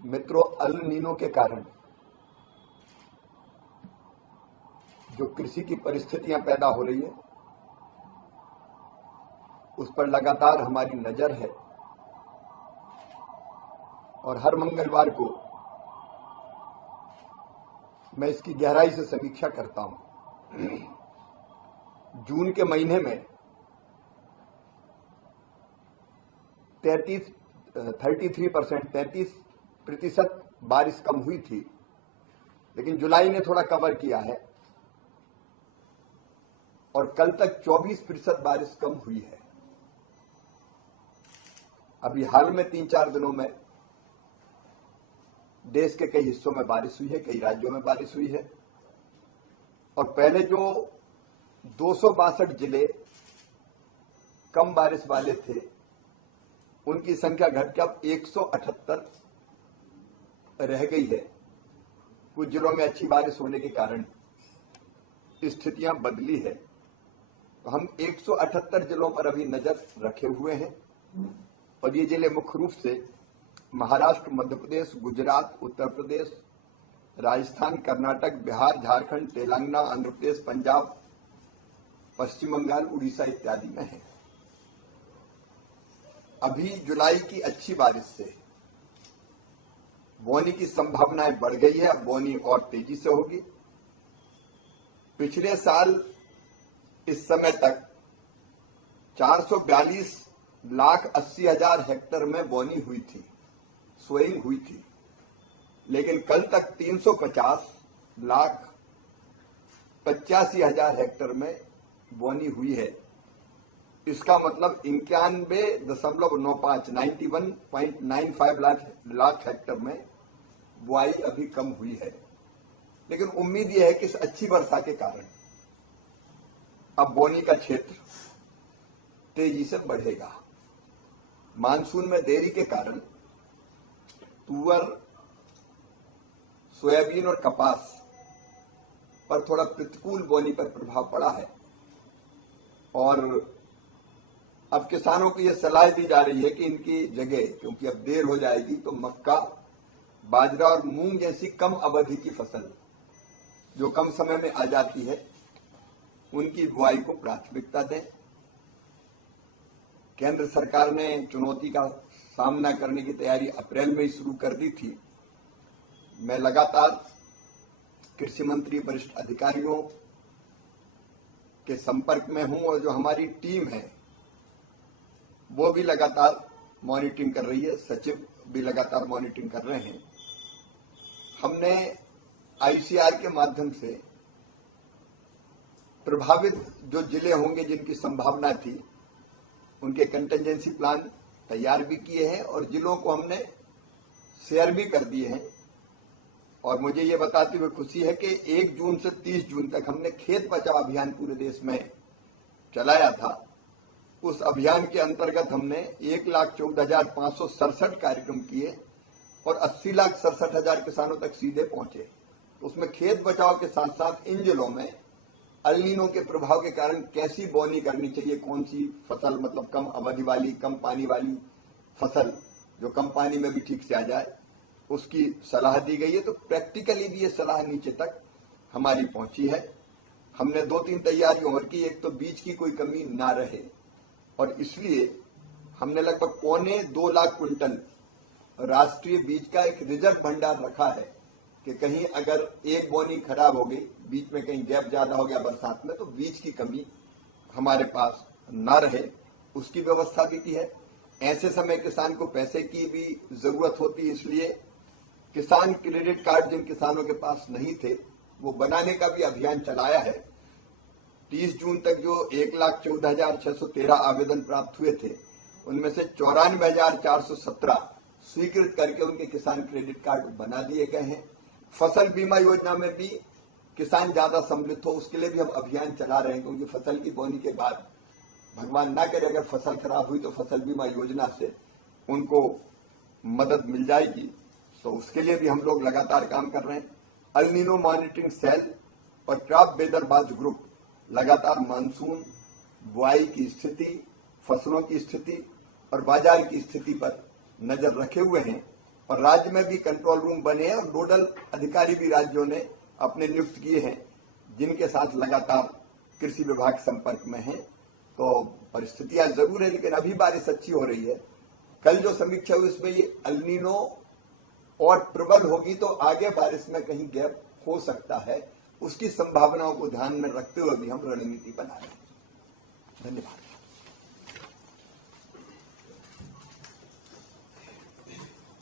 मित्रों, El Nino के कारण जो कृषि की परिस्थितियां पैदा हो रही है उस पर लगातार हमारी नजर है और हर मंगलवार को मैं इसकी गहराई से समीक्षा करता हूं। जून के महीने में 33% बारिश कम हुई थी, लेकिन जुलाई ने थोड़ा कवर किया है और कल तक 24% बारिश कम हुई है। अभी हाल में 3-4 दिनों में देश के कई हिस्सों में बारिश हुई है, कई राज्यों में बारिश हुई है और पहले जो 262 जिले कम बारिश वाले थे उनकी संख्या घटकर अब 178 रह गई है। कुछ जिलों में अच्छी बारिश होने के कारण स्थितियां बदली है, तो हम 178 जिलों पर अभी नजर रखे हुए हैं और ये जिले मुख्य रूप से महाराष्ट्र, मध्य प्रदेश, गुजरात, उत्तर प्रदेश, राजस्थान, कर्नाटक, बिहार, झारखंड, तेलंगाना, आंध्र प्रदेश, पंजाब, पश्चिम बंगाल, उड़ीसा इत्यादि में है। अभी जुलाई की अच्छी बारिश से बोनी की संभावनाएं बढ़ गई है। अब बोनी और तेजी से होगी। पिछले साल इस समय तक 442,80,000 हेक्टेयर में बोनी हुई थी, सोइंग हुई थी, लेकिन कल तक 350,85,000 हेक्टेयर में बोनी हुई है। इसका मतलब 91.95 लाख हेक्टेयर में बुआई अभी कम हुई है, लेकिन उम्मीद यह है कि इस अच्छी वर्षा के कारण अब बोनी का क्षेत्र तेजी से बढ़ेगा। मानसून में देरी के कारण तुअर, सोयाबीन और कपास पर थोड़ा प्रतिकूल बोनी पर प्रभाव पड़ा है और अब किसानों को यह सलाह दी जा रही है कि इनकी जगह, क्योंकि अब देर हो जाएगी, तो मक्का, बाजरा और मूंग जैसी कम अवधि की फसल जो कम समय में आ जाती है उनकी बुआई को प्राथमिकता दें। केंद्र सरकार ने चुनौती का सामना करने की तैयारी अप्रैल में ही शुरू कर दी थी। मैं लगातार कृषि मंत्री, वरिष्ठ अधिकारियों के संपर्क में हूं और जो हमारी टीम है वो भी लगातार मॉनिटरिंग कर रही है, सचिव भी लगातार मॉनिटरिंग कर रहे हैं। हमने आईसीआर के माध्यम से प्रभावित जो जिले होंगे जिनकी संभावना थी उनके कंटिजेंसी प्लान तैयार भी किए हैं और जिलों को हमने शेयर भी कर दिए हैं। और मुझे ये बताते हुए खुशी है कि 1 जून से 30 जून तक हमने खेत बचाओ अभियान पूरे देश में चलाया था। उस अभियान के अंतर्गत हमने 1,14,567 कार्यक्रम किए और 80,67,000 किसानों तक सीधे पहुंचे। तो उसमें खेत बचाव के साथ साथ इन जिलों में अल नीनो के प्रभाव के कारण कैसी बोनी करनी चाहिए, कौन सी फसल, मतलब कम अवधि वाली, कम पानी वाली फसल जो कम पानी में भी ठीक से आ जाए, उसकी सलाह दी गई है। तो प्रैक्टिकली भी ये सलाह नीचे तक हमारी पहुंची है। हमने 2-3 तैयारियां और की। एक तो बीज की कोई कमी ना रहे और इसलिए हमने लगभग 2.25 लाख क्विंटल राष्ट्रीय बीज का एक रिजर्व भंडार रखा है कि कहीं अगर एक बोनी खराब हो गई, बीच में कहीं गैप ज्यादा हो गया बरसात में, तो बीज की कमी हमारे पास ना रहे, उसकी व्यवस्था भी की है। ऐसे समय किसान को पैसे की भी जरूरत होती है, इसलिए किसान क्रेडिट कार्ड जिन किसानों के पास नहीं थे वो बनाने का भी अभियान चलाया है। 30 जून तक जो 1,14,613 आवेदन प्राप्त हुए थे उनमें से 94,417 स्वीकृत करके उनके किसान क्रेडिट कार्ड बना दिए गए हैं। फसल बीमा योजना में भी किसान ज्यादा सम्मिलित हो उसके लिए भी हम अभियान चला रहे हैं, क्योंकि फसल की बोनी के बाद भगवान ना करे अगर फसल खराब हुई तो फसल बीमा योजना से उनको मदद मिल जाएगी। तो उसके लिए भी हम लोग लगातार काम कर रहे हैं। अल नीनो मॉनिटरिंग सेल और क्रॉप वेदर वाच ग्रुप लगातार मानसून, बुआई की स्थिति, फसलों की स्थिति और बाजार की स्थिति पर नजर रखे हुए हैं और राज्य में भी कंट्रोल रूम बने हैं और नोडल अधिकारी भी राज्यों ने अपने नियुक्त किए हैं, जिनके साथ लगातार कृषि विभाग संपर्क में है। तो परिस्थितियां जरूर है, लेकिन अभी बारिश अच्छी हो रही है। कल जो समीक्षा हुई उसमें ये एल नीनो और प्रबल होगी तो आगे बारिश में कहीं गैप हो सकता है, उसकी संभावनाओं को ध्यान में रखते हुए भी हम रणनीति बना रहे हैं। धन्यवाद।